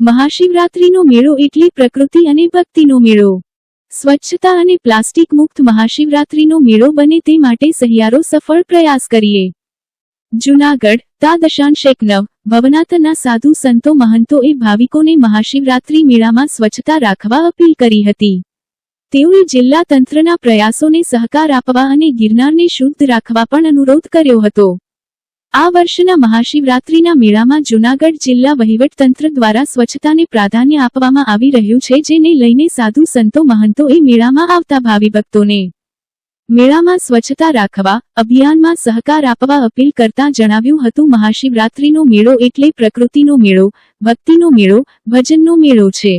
મહાશિવરાત્રીનો મેળો એટલે પ્રકૃતિ અને ભક્તિનો મેળો। સ્વચ્છતા અને પ્લાસ્ટિક મુક્ત મહાશિવરાત્રીનો મેળો બને તે માટે સહિયારો સફળ પ્રયાસ કરીએ। જૂનાગઢ તા .9 ભવનાથના સાધુ સંતો મહંતોએ ભાવિકોને મહાશિવરાત્રી મેળામાં સ્વચ્છતા રાખવા અપીલ કરી હતી। તેઓએ જિલ્લા તંત્રના પ્રયાસોને સહકાર આપવા અને ગિરનારને શુદ્ધ રાખવા પણ અનુરોધ કર્યો હતો। આ વર્ષના મહાશિવરાત્રીના મેળામાં જૂનાગઢ જિલ્લા વહીવટતંત્ર દ્વારા સ્વચ્છતાને પ્રાધાન્ય આપવામાં આવી રહ્યું છે, જેને લઈને સાધુ સંતો મહંતોએ મેળામાં આવતા ભાવિભક્તોને મેળામાં સ્વચ્છતા રાખવા અભિયાનમાં સહકાર આપવા અપીલ કરતા જણાવ્યું હતું। મહાશિવરાત્રીનો મેળો એટલે પ્રકૃતિનો મેળો, ભક્તિનો મેળો, ભજનનો મેળો છે,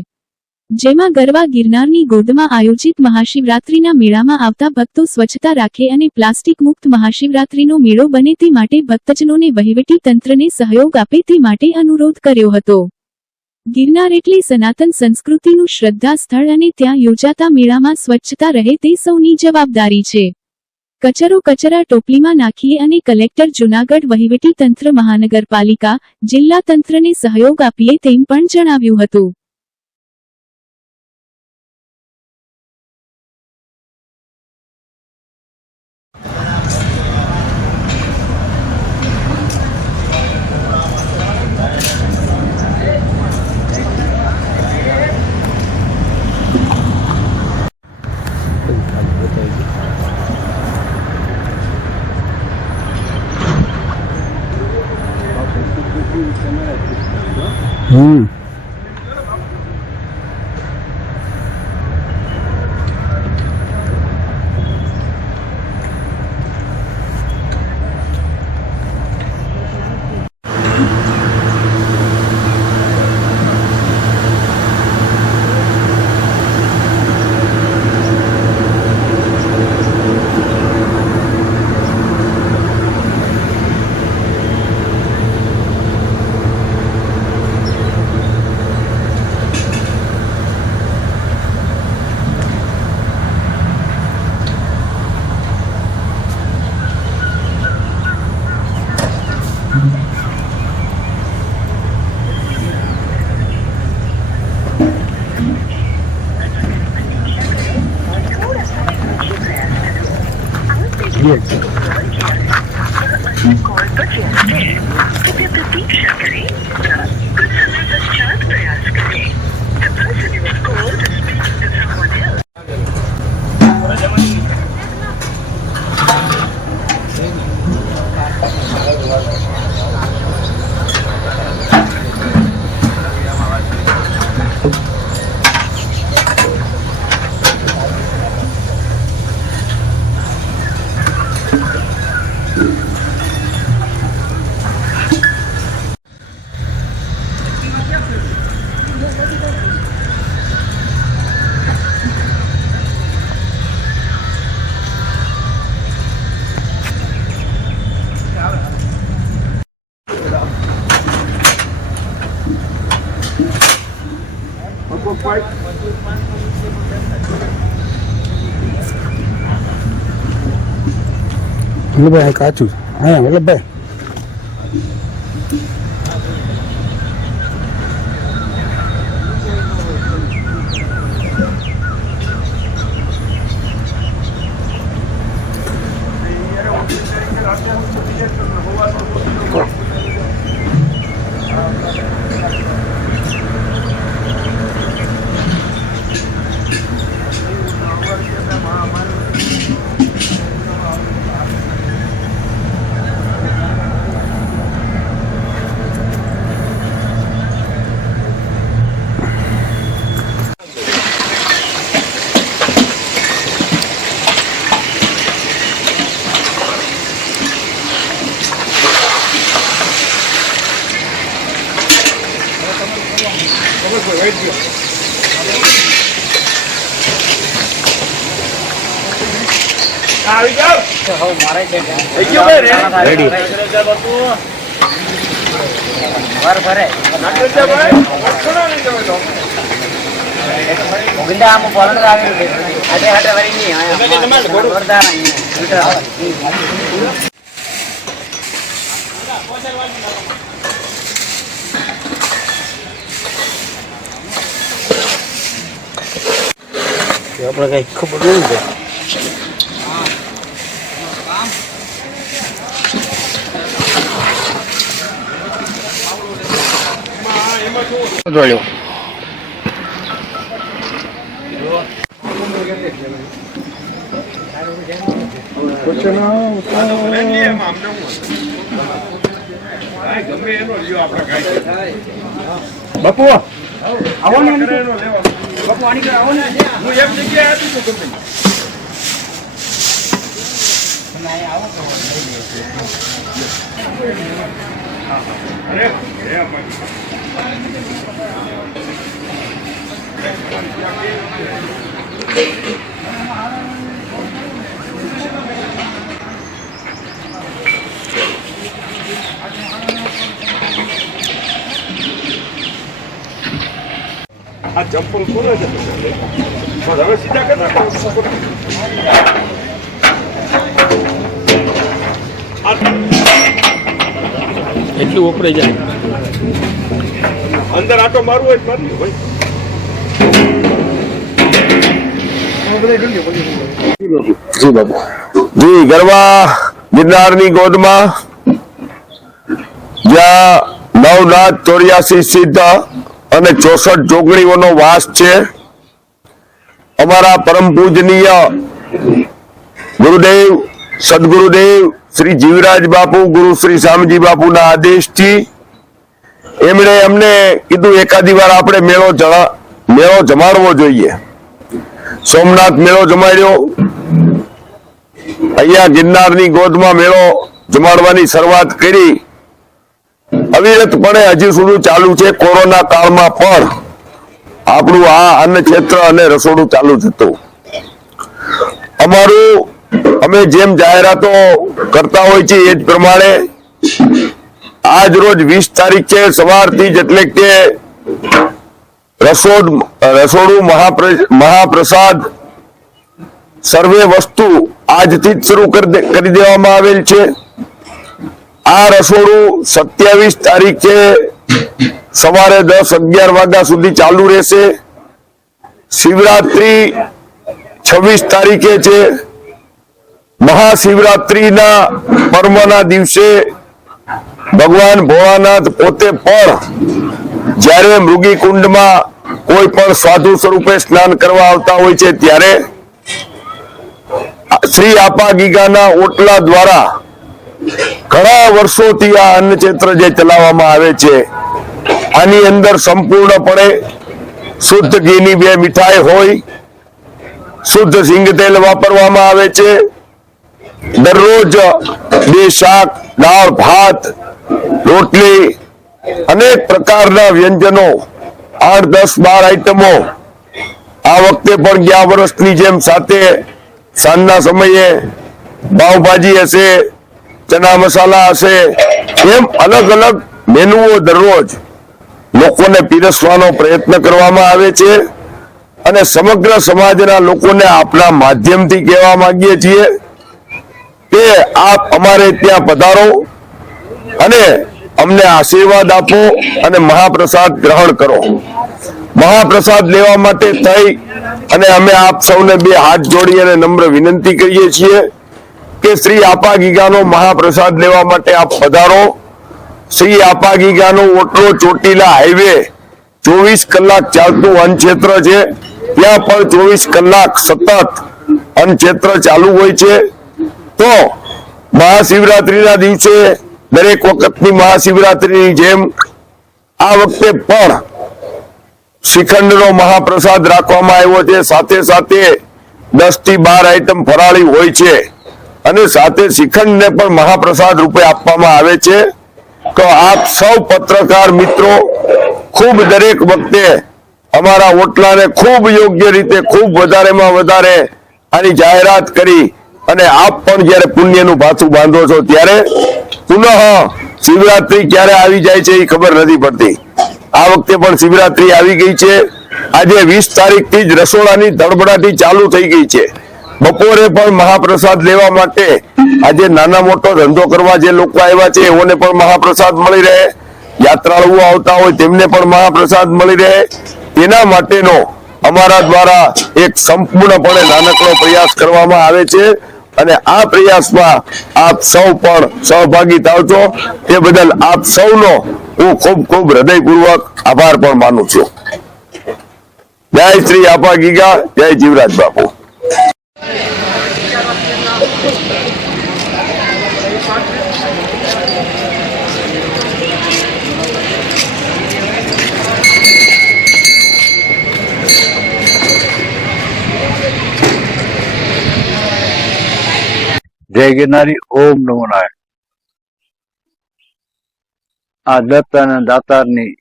જેમાં ગરવા ગિરનારની ગોદમાં આયોજિત મહાશિવરાત્રીના મેળામાં આવતા ભક્તો સ્વચ્છતા રાખે અને પ્લાસ્ટિક મુક્ત મહાશિવરાત્રીનો મેળો બને તે માટે ભક્તજનોને વહીવટી તંત્રને સહયોગ આપે તે માટે અનુરોધ કર્યો હતો। ગિરનાર એટલે સનાતન સંસ્કૃતિનું શ્રદ્ધા સ્થળ અને ત્યાં યોજાતા મેળામાં સ્વચ્છતા રહે તે સૌની જવાબદારી છે। કચરો કચરા ટોપલીમાં નાખીએ અને કલેક્ટર જૂનાગઢ વહીવટી તંત્ર મહાનગરપાલિકા જિલ્લા તંત્રને સહયોગ આપીએ તેમ પણ જણાવ્યું હતું। ભાઈ કાચું હા વલ્લભભાઈ આપણે કઈ ખબર નથી. બાપુ આવો ને બાપુ આની આવો ને હું એક જગ્યાએ આપી છું ગમે આ ચંપલ ખોલે છે હવે સીધા કરતા એટલું વપરાઈ જાય અંદર આટો મારવો હોય મારી ભાઈ જી બાબુ જી ગરવા ગિરનારની ગોદમાં જ્યાં 9,84 સ્થિત અને 64 ચોકડીઓનો વાસ છે. અમારા પરમ પૂજનીય ગુરુદેવ સદગુરુદેવ શ્રી જીવરાજ બાપુ ગુરુ શ્રી શામજી બાપુના આદેશથી એમણે અમને કીધું એકાદી વાર આપણે મેળો જમાડવો જોઈએ. સોમનાથ મેળો જમાડ્યો, અહીંયા ગિરનારની ગોદમાં મેળો જમાડવાની શરૂઆત કરી. અવિરતપણે હજી સુધી ચાલુ છે. કોરોના કાળમાં પણ આપણું આ અન્ન ક્ષેત્ર અને રસોડું ચાલુ જ હતું. અમે જેમ જાહેરાતો કરતા હોય છે એ જ પ્રમાણે આજ રોજ 20 તારીખ છે સવારથી જ એટલે કે રસોડું મહાપ્રસાદ સર્વે વસ્તુ આજથી જ શરૂ કરી દેવામાં આવેલ છે. આ રસોડું 27 તારીખે સવારે 10-11 વાગ્યા સુધી ચાલુ રહેશે. શિવરાત્રી 26 તારીખે છે. મહાશિવરાત્રીના પર્વના દિવસે ભગવાન ભોળાનાથ પોતે પણ જ્યારે મૃગી કુંડમાં કોઈ પણ સાધુ સ્વરૂપે સ્નાન કરવા આવતા હોય છે ત્યારે શ્રી આપા ગીગાના ઓટલા દ્વારા ઘણા વર્ષોથી આ અન્ન ક્ષેત્ર જે ચલાવવામાં આવે છે આની અંદર સંપૂર્ણપણે શુદ્ધ ઘીની 2 મીઠાઈ હોય, શુદ્ધ સિંગ તેલ વાપરવામાં આવે છે. દરરોજ 2 શાક, દાળ, ભાત, રોટલી, અનેક પ્રકારના વ્યંજનો 8, 10, 12 આઈટમો આ વખતે પણ ગયા વર્ષની જેમ સાથે સાંજના સમયે પાવભાજી હશે, ચના મસાલા હશે, એમ અલગ અલગ મેનુઓ દરરોજ લોકોને પીરસવાનો પ્રયત્ન કરવામાં આવે છે. અને સમગ્ર સમાજના લોકોને આપના માધ્યમથી કહેવા માંગીએ છીએ કે આપ અમારે ત્યાં પધારો અને અમને આશીર્વાદ આપો અને મહાપ્રસાદ ગ્રહણ કરો. મહાપ્રસાદ લેવા માટે થઈ અને અમે આપ સૌને 2 હાથ જોડી અને નમ્ર વિનંતી કરીએ છીએ કે શ્રી આપા ગીગાનો મહાપ્રસાદ લેવા માટે આપ પધારો. શ્રી આપા ગીગાનો ઓટલો ચોટીલા હાઈવે 24 કલાક ચાલતું અન્ન ક્ષેત્ર છે. ત્યાં પણ 24 કલાક સતત અન્ન ક્ષેત્ર ચાલુ હોય છે. તો મહાશિવરાત્રીના દિવસે દરેક વખતની મહાશિવરાત્રીની જેમ આ વખતે પણ શ્રીખંડનો મહાપ્રસાદ રાખવામાં આવ્યો છે. સાથે સાથે 10 થી 12 આઈટમ ફરાળી હોય છે અને સાથે શ્રીખંડને પણ મહાપ્રસાદ રૂપે આપવામાં આવે છે. તો આપ સૌ પત્રકાર મિત્રો ખૂબ દરેક વખતે અમારા ઓટલાને ખૂબ યોગ્ય રીતે ખૂબ વધારેમાં વધારે આની જાહેરાત કરી અને આપ પણ જ્યારે પુણ્યનું ભાથું બાંધો છો ત્યારે પુનઃ શિવરાત્રી ક્યારે આવી જાય છે એ ખબર નથી પડતી. આ વખતે પણ શિવરાત્રી આવી ગઈ છે આજે 20 તારીખથી જ રસોડાની ધડબડાટી ચાલુ થઈ ગઈ છે. બપોરે પણ મહાપ્રસાદ લેવા માટે આજે નાના મોટો ધંધો કરવા જે લોકો આવ્યા છે એઓને પણ મહાપ્રસાદ મળી રહે, યાત્રાળુઓ આવતા હોય તેમને પણ મહાપ્રસાદ મળી રહે, તેના માટેનો અમારા દ્વારા એક સંપૂર્ણપણે નાનકડો પ્રયાસ કરવામાં આવે છે અને આ પ્રયાસમાં આપ સૌ પણ સહભાગી થાવજો તે બદલ આપ સૌનો હું ખૂબ ખૂબ હૃદયપૂર્વક આભાર પણ માનું છું. જય શ્રી આપા ગીગા, જય જીવરાજ બાપુ. જય ગિરનારી, ઓમ નમો નારાયણ. આ દત્ત અને દાતારની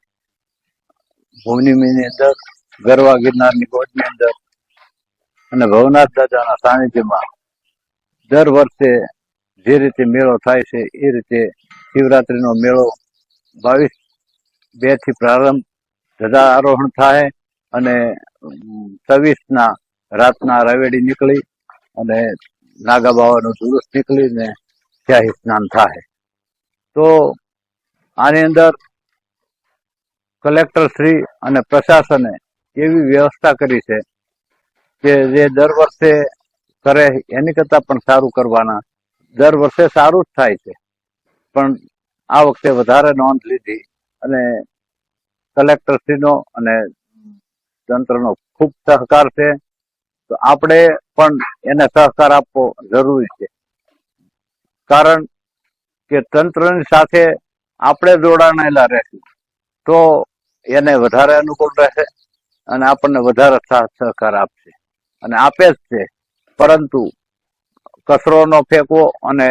ભૂમિની અંદર, ગરવા ગિરનારની ગોદની અંદર અને ભવનાથ દાદાના સાનિધ્યમાં દર વર્ષે જે રીતે મેળો થાય છે એ રીતે શિવરાત્રીનો મેળો 22/2 થી પ્રારંભ, ધજા આરોહણ થાય અને 26ના રાતના રાવેડી નીકળી અને નાગા બાવાનું જુલુસ નીકળીને શાહી સ્નાન થાય. તો આની અંદર કલેક્ટર શ્રી અને પ્રશાસને એવી વ્યવસ્થા કરી છે કે જે દર વર્ષે કરે એની કરતા પણ સારું કરવાના. દર વર્ષે સારું જ થાય છે, પણ આ વખતે વધારે નોંધ લીધી અને કલેક્ટર શ્રીનો અને તંત્રનો ખૂબ સહકાર છે. તો આપણે પણ એને સહકાર આપવો જરૂરી છે, કારણ કે તંત્રની સાથે આપણે જોડાયેલા રહેશું તો એને વધારે અનુકૂળ રહેશે અને આપણને વધારે સાથ સહકાર આપશે અને આપે જ છે. પરંતુ કચરો ન ફેંકવો અને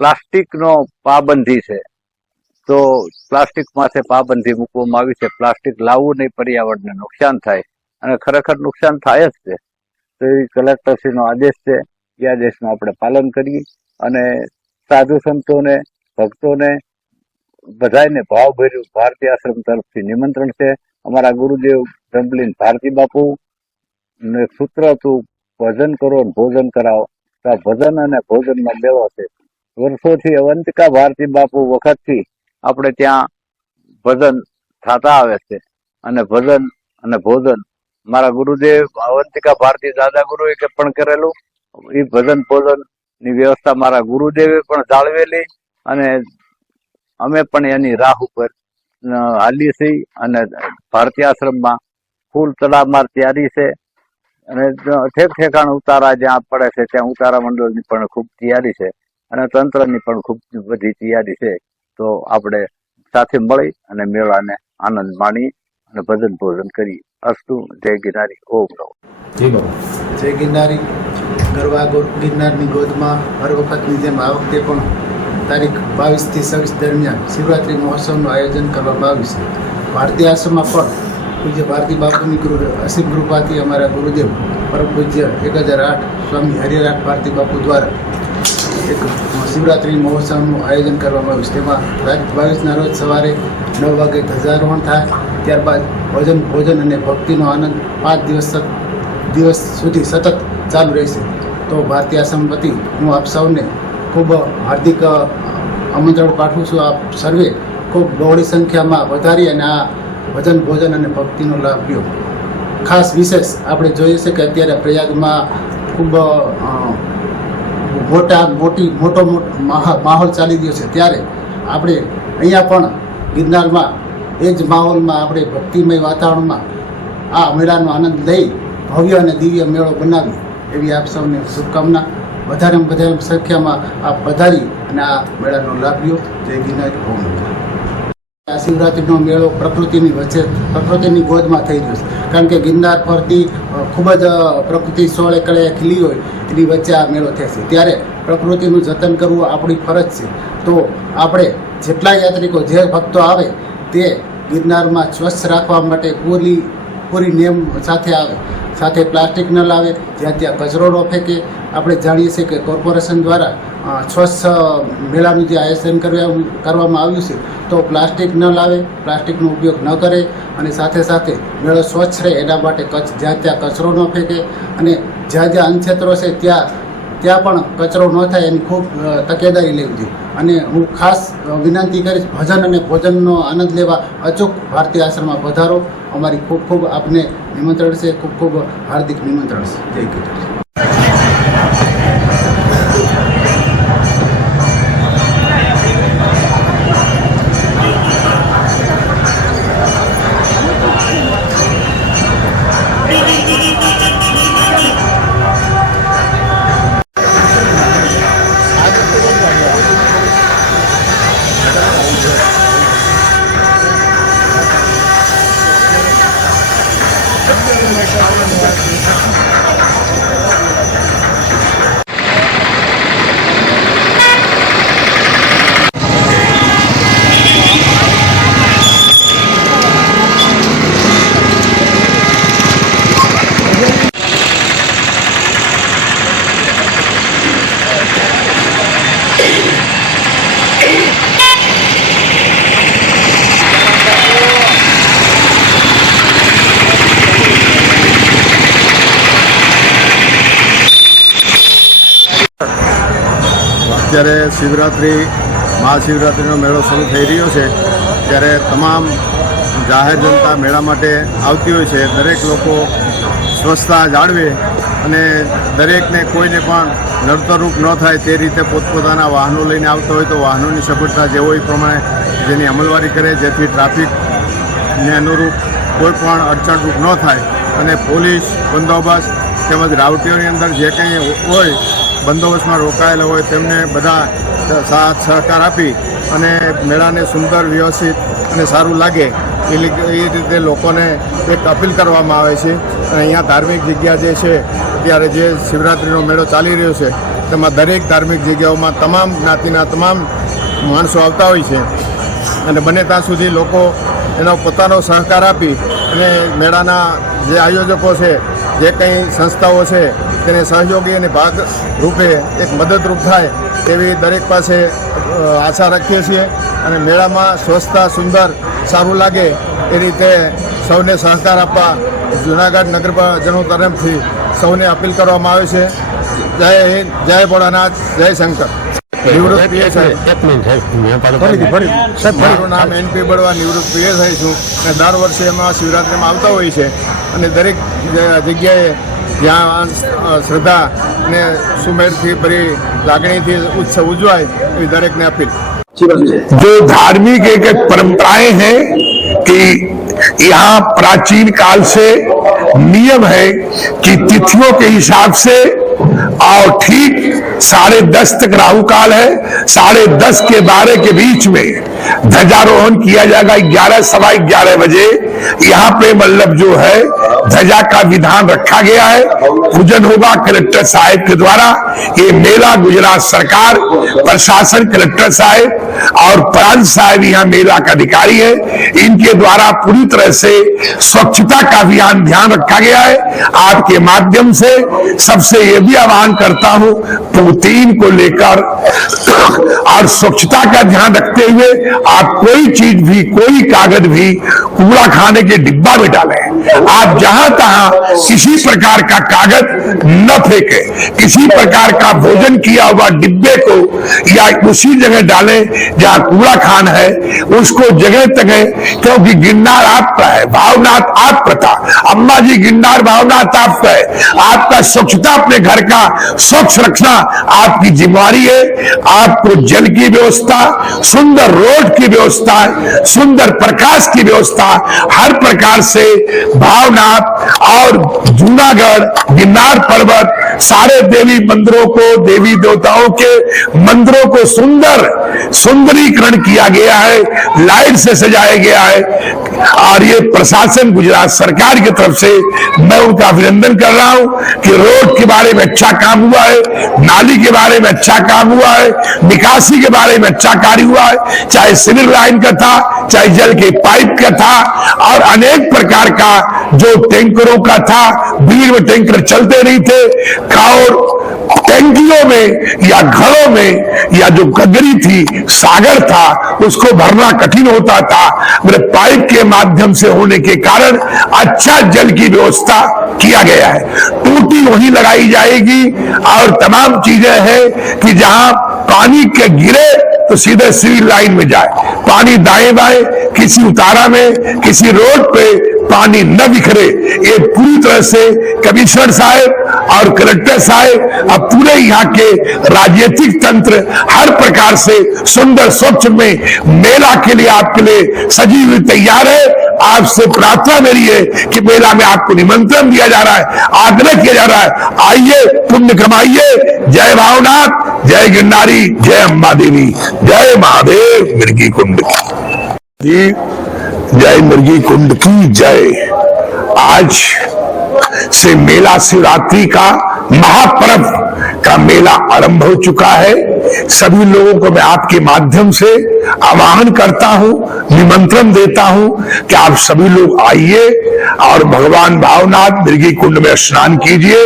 પ્લાસ્ટિકનો પાબંધી છે, તો પ્લાસ્ટિક માથે પાબંધી મૂકવામાં આવી છે. પ્લાસ્ટિક લાવવું નહીં, પર્યાવરણને નુકસાન થાય અને ખરેખર નુકસાન થાય જ છે. તો એ કલેક્ટરશ્રીનો આદેશ છે, એ આદેશનું આપણે પાલન કરીએ અને સાધુ સંતોને, ભક્તોને બધાને ભાવભર્યું ભારતી આશ્રમ તરફથી નિમંત્રણ છે. અમારા ગુરુદેવ જંબલીન ભારતી બાપુ ને સૂત્ર હતું ભજન કરો ને ભોજન કરાવો. તો આ ભજન અને ભોજનનો મેળો છે. વર્ષોથી અવંતિકા ભારતી બાપુ વખતથી આપણે ત્યાં ભજન થતા આવે છે અને ભજન અને ભોજન મારા ગુરુદેવ અવંતિકા ભારતી દાદા ગુરુએ પણ કરેલું. એ ભજન ભોજન ની વ્યવસ્થા મારા ગુરુદેવે પણ જાળવેલી અને અમે પણ એની રાહ ઉપર હાલી છીએ અને ભારતીય આશ્રમમાં ફૂલ તડામાર તૈયારી છે અને ઠેક ઠેકાણ ઉતારા જ્યાં પડે છે ત્યાં ઉતારા મંડળની પણ ખૂબ તૈયારી છે અને તંત્રની પણ ખૂબ બધી તૈયારી છે. તો આપણે સાથે મળી અને મેળાને આનંદ માણી અને ભજન ભોજન કરી. અસ્તુ. જય ગિરનારી, ઓમ નમો. જય ગિરનારી. ગરવા ગિરનારની ગોદમાં હર વખતની જેમ આ વખતે પણ તારીખ 22 થી 26 દરમિયાન શિવરાત્રી મહોત્સવનું આયોજન કરવામાં આવ્યું છે. ભારતીય આશ્રમમાં પણ પૂજ્ય ભારતી બાપુની અસીમ કૃપાથી અમારા ગુરુદેવ પરમ પૂજ્ય 1008 સ્વામી હરિરાજ ભારતી બાપુ દ્વારા એક શિવરાત્રી મહોત્સવનું આયોજન કરવામાં આવ્યું છે. તેમાં તારીખ 22ના રોજ સવારે 9 વાગે ધ્વજારોહણ થાય, ત્યારબાદ ભોજન અને ભક્તિનો આનંદ 5 દિવસ સુધી સતત ચાલુ રહેશે. તો ભારતીય આશ્રમ વતી હું આપ સૌને ખૂબ હાર્દિક આમંત્રણ પાઠવું છું. આપ સર્વે ખૂબ બહોળી સંખ્યામાં વધારી અને આ ભજન ભોજન અને ભક્તિનો લાભ લ્યો. ખાસ વિશેષ આપણે જોઈએ છે કે અત્યારે પ્રયાગમાં ખૂબ મોટો માહોલ ચાલી રહ્યો છે, ત્યારે આપણે અહીંયા પણ ગિરનારમાં એ જ માહોલમાં આપણે ભક્તિમય વાતાવરણમાં આ મેળાનો આનંદ લઈ ભવ્ય અને દિવ્ય મેળો બનાવી એવી આપ સૌને શુભકામના. વધારેમાં વધારે સંખ્યામાં આપ પધારી અને આ મેળાનો લાભ લ્યો. જય ગિરનારી, ઓમ નમઃ. આ શિવરાત્રિનો મેળો પ્રકૃતિની વચ્ચે, પ્રકૃતિની ગોદમાં થઈ રહ્યો છે, કારણ કે ગિરનાર પરથી ખૂબ જ પ્રકૃતિ 16 એકડે ખીલી હોય એની વચ્ચે આ મેળો થશે. ત્યારે પ્રકૃતિનું જતન કરવું આપણી ફરજ છે. તો આપણે જેટલા યાત્રિકો, જે ભક્તો આવે તે ગિરનારમાં સ્વચ્છ રાખવા માટે પૂરી નિયમ સાથે આવે. સાથે પ્લાસ્ટિક ન લાવે, જ્યાં ત્યાં કચરો ન ફેંકે. આપણે જાણીએ છીએ કે કોર્પોરેશન દ્વારા સ્વચ્છ મેળાનું જે આયોજન કરવામાં આવ્યું છે, તો પ્લાસ્ટિક ન લાવે, પ્લાસ્ટિકનો ઉપયોગ ન કરે અને સાથે સાથે મેળો સ્વચ્છ રહે એના માટે જ્યાં ત્યાં કચરો ન ફેંકે અને જ્યાં જ્યાં અનક્ષેત્રો છે ત્યાં પણ કચરો ન થાય એની ખૂબ તકેદારી લેવી જોઈએ. અને હું ખાસ વિનંતી કરીશ, ભજન અને ભોજનનો આનંદ લેવા અચૂક ભારતીય આશ્રમમાં પધારો. અમારી ખૂબ ખૂબ આપને નિમંત્રણ છે, ખૂબ ખૂબ હાર્દિક નિમંત્રણ છે. જય ગિરનાર. અત્યારે મહાશિવરાત્રિનો મેળો શરૂ થઈ રહ્યો છે, ત્યારે તમામ જાહેર જનતા મેળા માટે આવતી હોય છે. દરેક લોકો સ્વચ્છતા જાળવે અને દરેકને કોઈને પણ નડતરરૂપ ન થાય તે રીતે પોતપોતાના વાહનો લઈને આવતા હોય તો વાહનોની સગવડતા જેવો એ પ્રમાણે જેની અમલવારી કરે, જેથી ટ્રાફિકને અનુરૂપ કોઈ પણ અડચણરૂપ ન થાય. અને પોલીસ બંદોબસ્ત તેમજ રાવટીઓની અંદર જે કંઈ હોય બંદોબસ્તમાં રોકાયેલા હોય તેમને બધા સાથ સહકાર આપી અને મેળાને સુંદર, વ્યવસ્થિત અને સારું લાગે એ રીતે લોકોને એક અપીલ કરવામાં આવે છે. અને અહીંયા ધાર્મિક જગ્યા જે છે, અત્યારે જે શિવરાત્રિનો મેળો ચાલી રહ્યો છે, તેમાં દરેક ધાર્મિક જગ્યાઓમાં તમામ જ્ઞાતિના તમામ માણસો આવતા હોય છે અને બને ત્યાં સુધી લોકો એનો પોતાનો સહકાર આપી અને મેળાના જે આયોજકો છે, જે કંઈ સંસ્થાઓ છે, તેને સહયોગી અને ભાગ રૂપે એક મદદરૂપ થાય તેવી દરેક પાસે આશા રાખીએ છીએ. અને મેળામાં સ્વચ્છતા, સુંદર, સારું લાગે એ રીતે સૌને સહકાર આપવા જૂનાગઢ નગરજનો તરફથી સૌને અપીલ કરવામાં આવે છે. જય હિન્દ, જય ભોળાનાથ, જય શંકર. નિવૃત્ત પીએસઆઈ મારું નામ NP બળવા નિવૃત્ત પીએસઆઈ છું અને દર વર્ષે એમાં શિવરાત્રિમાં આવતા હોય છે અને દરેક જગ્યાએ જ્યાં શ્રદ્ધા અને સુમેરથી ભરી લાગણીથી ઉત્સવ ઉજવાય એવી દરેકને અપીલ. जो धार्मिक एक परंपराएं हैं कि यहाँ प्राचीन काल से नियम है कि तिथियों के हिसाब से और ठीक 10:30 तक राहु काल है, 10:30 के 12 के बीच में ध्वजारोहण किया जाएगा. 11:15 बजे यहाँ पे मतलब जो है ध्वजा का विधान रखा गया है. पूजन होगा कलेक्टर साहब के द्वारा. ये मेला गुजरात सरकार, प्रशासन, कलेक्टर साहब और प्रांत साहब यहाँ मेला का अधिकारी है, इनके द्वारा पूरी तरह से स्वच्छता का अभियान ध्यान रखा गया है. आपके माध्यम से सबसे ये भी आह्वान करता हूं, प्रोटीन को लेकर और स्वच्छता का ध्यान रखते हुए आप कोई चीज भी, कोई कागज भी कूड़ा खाने के डिब्बा में डालें. आप जहां तहां किसी प्रकार का कागज न फेंके, किसी प्रकार का भोजन किया हुआ डिब्बे को या उसी जगह डालें जहां कूड़ा खान है, उसको जगह तगह, क्योंकि गिरनार आपका है, भावनाथ आपका था, अम्मा जी गिरनार भावनाथ आपका है. आपका स्वच्छता, अपने घर का स्वच्छ रखना आपकी जिम्मेवारी है. आपको जल की व्यवस्था, सुंदर रोड की व्यवस्था, सुंदर प्रकाश की व्यवस्था, हर प्रकार से भावनाथ और जूनागढ़ गिरनार पर्वत सारे देवी मंदिरों को, देवी देवताओं के मंदिरों को सुंदरीकरण किया गया है, लाइट से सजाया गया है। और ये प्रशासन गुजरात सरकार की तरफ से मैं उनका अभिनंदन कर रहा हूं कि रोड के बारे में अच्छा काम हुआ है, नाली के बारे में अच्छा काम हुआ है, निकासी के बारे में अच्छा कार्य हुआ है, चाहे सिविल लाइन का था, चाहे जल के पाइप का था, और अनेक प्रकार का जो टैंकरों का था, भीड़ में टैंकर चलते नहीं थे, और टैंकियों में या घरों में या जो गगरी थी, सागर था, उसको भरना कठिन होता था। मेरे पाइप के माध्यम से होने के कारण अच्छा जल की व्यवस्था किया गया है। टूटी वहीं लगाई जाएगी और तमाम चीजें हैं कि जहां पानी के गिरे तो सीधे सिविल लाइन में जाए, पानी दाएं बाएं किसी उतारा में, किसी रोड पे पानी न बिखरे। ये पूरी तरह से कमिश्नर साहब और कलेक्टर साहब अब पूरे यहाँ के राजनीतिक तंत्र हर प्रकार से सुंदर स्वच्छ में मेला के लिए आपके लिए सजी हुई तैयार है। आपसे प्रार्थना मेरी है कि मेला में आपको निमंत्रण दिया जा रहा है, आग्रह किया जा रहा है, आइए पुण्य कमाइए। जय भावनाथ, जय गिरनारी, जय अम्बा देवी, जय महादेव, मिर्गी कुंड की जय, मिर्गी कुंड की जय। आज से मेला शिवरात्रि का महापर्व का मेला आरंभ हो चुका है। सभी लोगों को मैं आपके माध्यम से आह्वान करता हूं, निमंत्रण देता हूं कि आप सभी लोग आइए और भगवान भावनाथ मिर्गी कुंड में स्नान कीजिए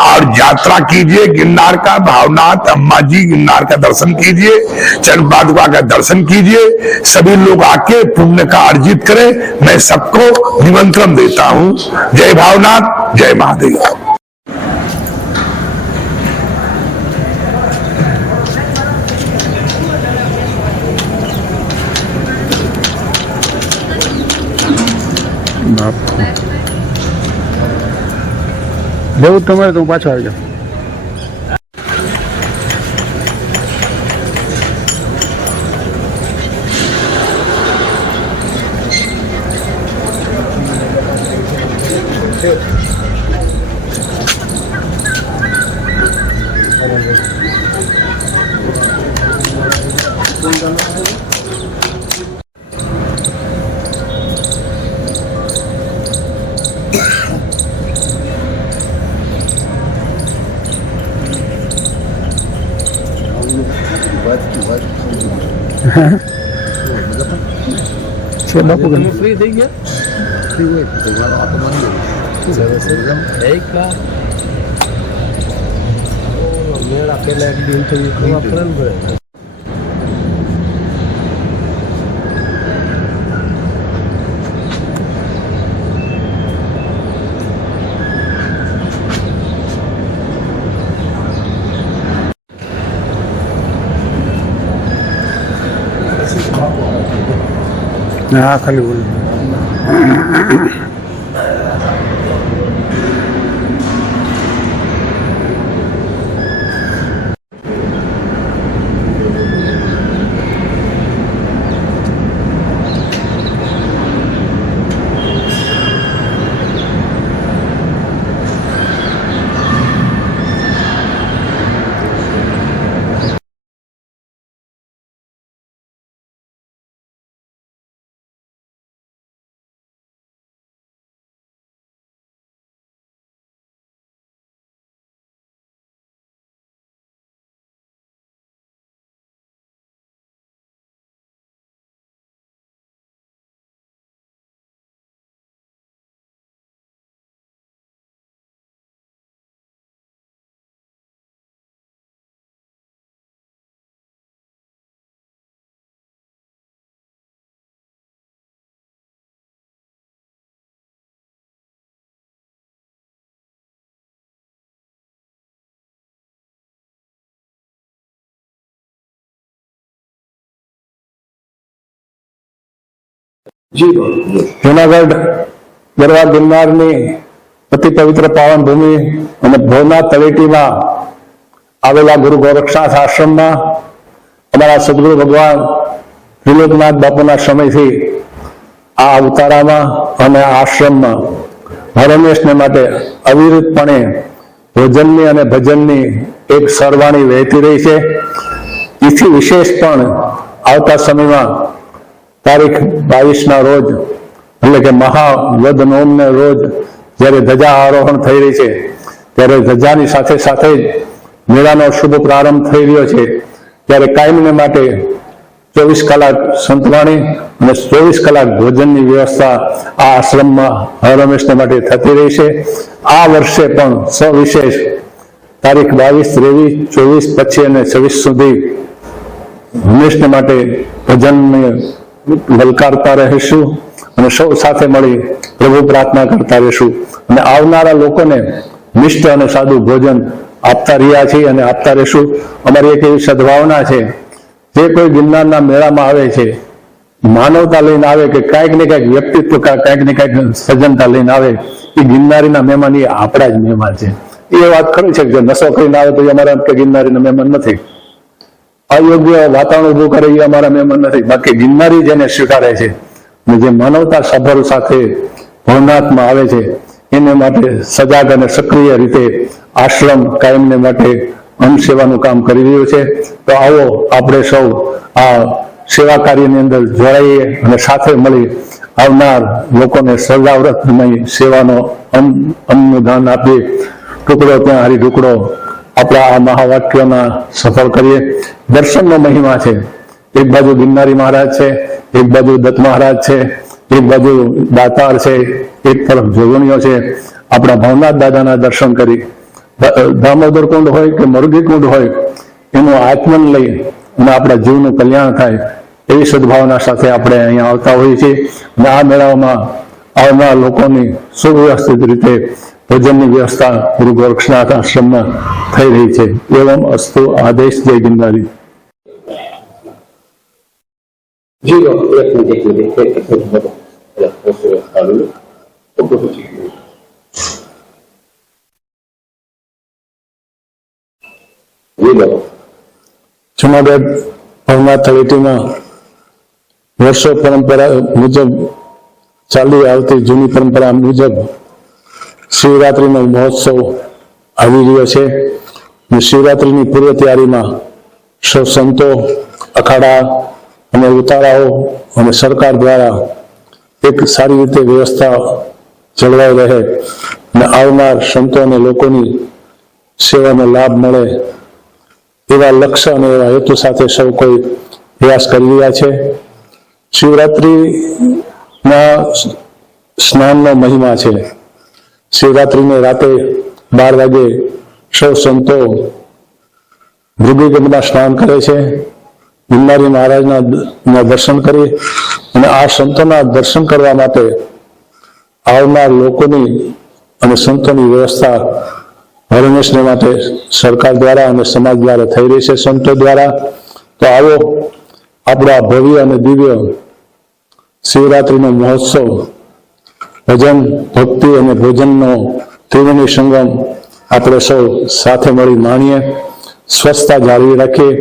और यात्रा कीजिए। गिरनार का, भावनाथ अम्मा जी गिरनार का दर्शन कीजिए, चरण पादुका का दर्शन कीजिए। सभी लोग आके पुण्य का अर्जित करें, मैं सबको निमंत्रण देता हूं। जय भावनाथ, जय महादेव। જેવું તમારે તો હું પાછો આવી જાઉં. છે બાપુ ફ્રી થઈ ગયા ફ્રી હોય તો મારો આ તો એક કા મેળા પહેલા એક દિન તો કરવા પડે ને. હા ખાલી બોલ. જુનાગઢ ગરવા ગિરનારની અતિ પવિત્ર પાવન ભૂમિ અને ભવનાથ તળેટીમાં આવેલા ગુરુ ગોરક્ષનાથ આશ્રમમાં અમારા સદગુરુ ભગવાન ત્રિલોકનાથ બાપુના સમયથી આ અવતારામાં અને આશ્રમમાં હર હંમેશને માટે અવિરતપણે ભોજનની અને ભજનની એક સરવાણી વહેતી રહી છે. એથી વિશેષ પણ આવતા સમયમાં તારીખ 22ના રોજ એટલે કે મહાવદ નોમને રોજ જ્યારે ધજા આરોહણ થઈ રહી છે ત્યારે ધજાની સાથે સાથે જ મેળાનો શુભ પ્રારંભ થઈ રહ્યો છે. ત્યારે કાયમને માટે 24 કલાક સંતવાણી અને 24 કલાક ભોજનની વ્યવસ્થા આ આશ્રમમાં હર હંમેશને માટે થતી રહી છે. આ વર્ષે પણ સવિશેષ તારીખ 22, 23, 24, 25 અને 26 સુધી હંમેશને માટે ભજનને લલકારતા રહીશું અને સૌ સાથે મળી પ્રભુ પ્રાર્થના કરતા રહીશું અને આવનારા લોકોને મિષ્ટ અને સાદું ભોજન આપતા રહ્યા છીએ અને આપતા રહીશું. અમારી એક એવી સદભાવના છે, જે કોઈ ગિરનારના મેળામાં આવે છે માનવતા લઈને આવે કે કાંઈક ને કાંઈક વ્યક્તિત્વ કાંઈક ને કાંઈક સજ્જનતા લઈને આવે, એ ગિરનારીના મહેમાન એ આપણા જ મહેમાન છે. એ વાત ખરી છે કે જો નશો કરીને આવે તો એ અમારા કે ગિરનારીના મહેમાન નથી, અયોગ્ય વાતાવરણ ઉભું કરે એ અમારા મહેમાન નથી. બાકી ગિરનારી જેને સ્વીકારે છે અને જે માનવતા સભર સાથે ભવનાથમાં આવે છે એને માટે સજાગ અને સક્રિય રીતે આશ્રમ કાયમને માટે અન્ન સેવાનું કામ કરી રહ્યું છે. તો આવો આપણે સૌ આ સેવા કાર્યની અંદર જોડાઈએ અને સાથે મળી આવનાર લોકોને સદાવ્રતમય સેવાનો અન્નનું દાન આપીએ. ટુકડો ત્યાં હરી ટુકડો આપણા આ મહાવાક્યોના સફળ કરીએ. દર્શનનો મહિમા છે. એક બાજુ ગિરનારી મહારાજ છે, એક બાજુ દત્ત મહારાજ છે, એક બાજુ દાતાર છે, એક તરફ જોગણીઓ છે. આપણા ભવનાથ દાદાના દર્શન કરી દામોદર કુંડ હોય કે મરઘી કુંડ હોય એનું આચમન લઈ અને આપણા જીવનું કલ્યાણ થાય એવી સદભાવના સાથે આપણે અહીંયા આવતા હોઈએ છીએ. અને આ મેળાઓમાં આવનાર લોકોની સુવ્યવસ્થિત રીતે ભોજનની વ્યવસ્થા ગુરુ ગોરક્ષનાથ આશ્રમમાં થઈ રહી છે. એવમ અસ્તુ. આદેશ. જય ગિરનારી. જુનાગઢ ભવનાથ તળેટીમાં વર્ષો પરંપરા મુજબ ચાલી આવતી જૂની પરંપરા મુજબ શિવરાત્રીનો મહોત્સવ આવી રહ્યો છે. શિવરાત્રીની પૂર્વ તૈયારીમાં સૌ સંતો, અખાડા અને ઉતારાઓ અને સરકાર દ્વારા એક સારી રીતે વ્યવસ્થા જળવાઈ રહે અને આવનાર સંતો અને લોકોની સેવાનો લાભ મળે એવા લક્ષ્ય અને એવા હેતુ સાથે સૌ કોઈ પ્રયાસ કરી રહ્યા છે. શિવરાત્રીના સ્નાનનો મહિમા છે. શિવરાત્રીને રાતે 12 વાગે સૌ સંતો ભૃગુગંધમાં સ્નાન કરે છે. ગિરનારી મહારાજના દર્શન કરી અને આ સંતોના દર્શન કરવા માટે આવનાર લોકોની અને સંતોની વ્યવસ્થા હરમેશને માટે સરકાર દ્વારા અને સમાજ દ્વારા થઈ રહી છે, સંતો દ્વારા. તો આવો આપણા ભવ્ય અને દિવ્ય શિવરાત્રીનો મહોત્સવ ભજન, ભક્તિ અને ભોજનનો ત્રિવેણી સંગમ આપણે સૌ સાથે મળી માણીએ. સ્વચ્છતા જાળવી રાખીએ.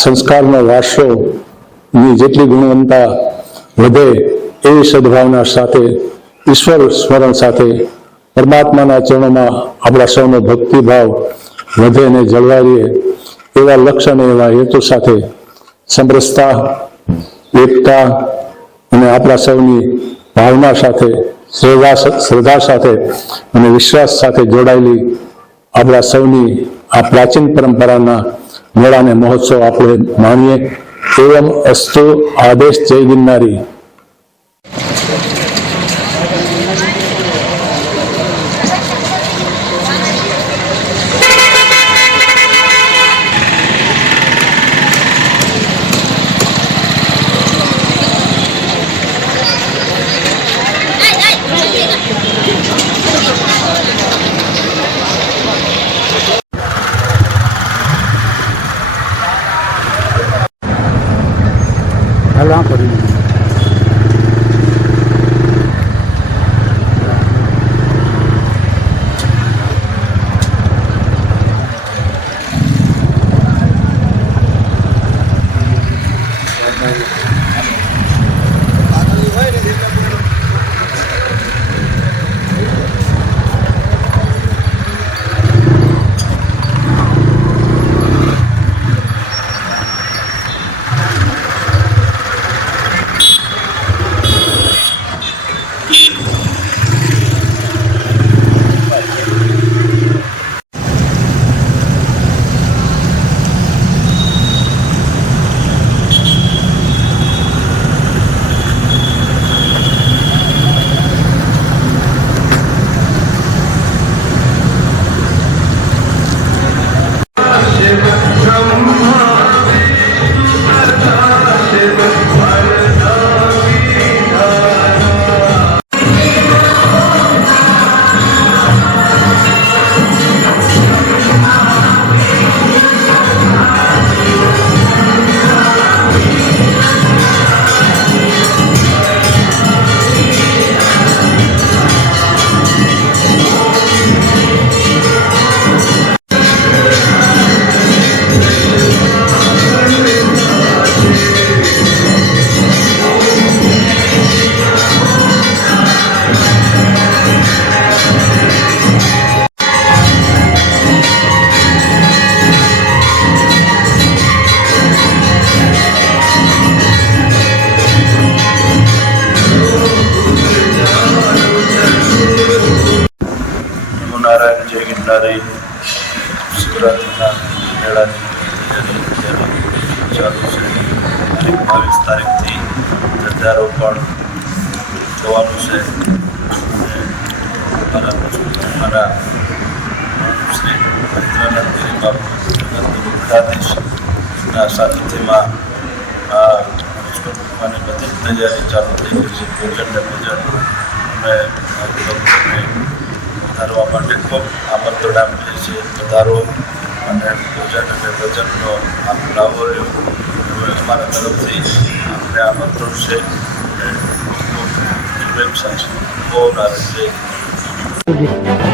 સંસ્કારનો વારસોની જેટલી ગુણવત્તા વધે એવી સદભાવના સાથે, ઈશ્વર સ્મરણ સાથે, પરમાત્માના ચરણોમાં આપણા સૌનો ભક્તિભાવ વધે અને જળવાઈ રહે એવા લક્ષ્ય અને એવા હેતુ સાથે સમરસતા, એકતા અને આપણા સૌની ભાવના સાથે, શ્રદ્ધા સાથે અને વિશ્વાસ સાથે જોડાયેલી આપણા સૌની આ પ્રાચીન પરંપરાના મેળાને મહોત્સવ આપણે માણીએ. એવમ અસ્તુ. આદેશ. જય ગિરનારી. શિવરાત્રિના મેળાની તૈયારી ચાલુ છે અને 22 તારીખથી ધ્વજારોપણ થવાનું છે અને મારા શ્રી હરિદ્રાનાથ ગિરી બાપુ મુખ્યાધીશના સાનિધ્યમાં અને બધી જ તૈયારી ચાલુ થઈ ગઈ છે. ભોજનને ભોજન અમે ભક્તોને વધારવા માટે ખૂબ આમંત્રણ આપીએ છીએ. વધારો અને ભોજન અને ભજનનો આપ લાવો રહ્યો અમારા તરફથી આપણે આમંત્રણ છે. ખૂબ ખૂબ શુભેચ્છા છે. બહુ નારાજ છે.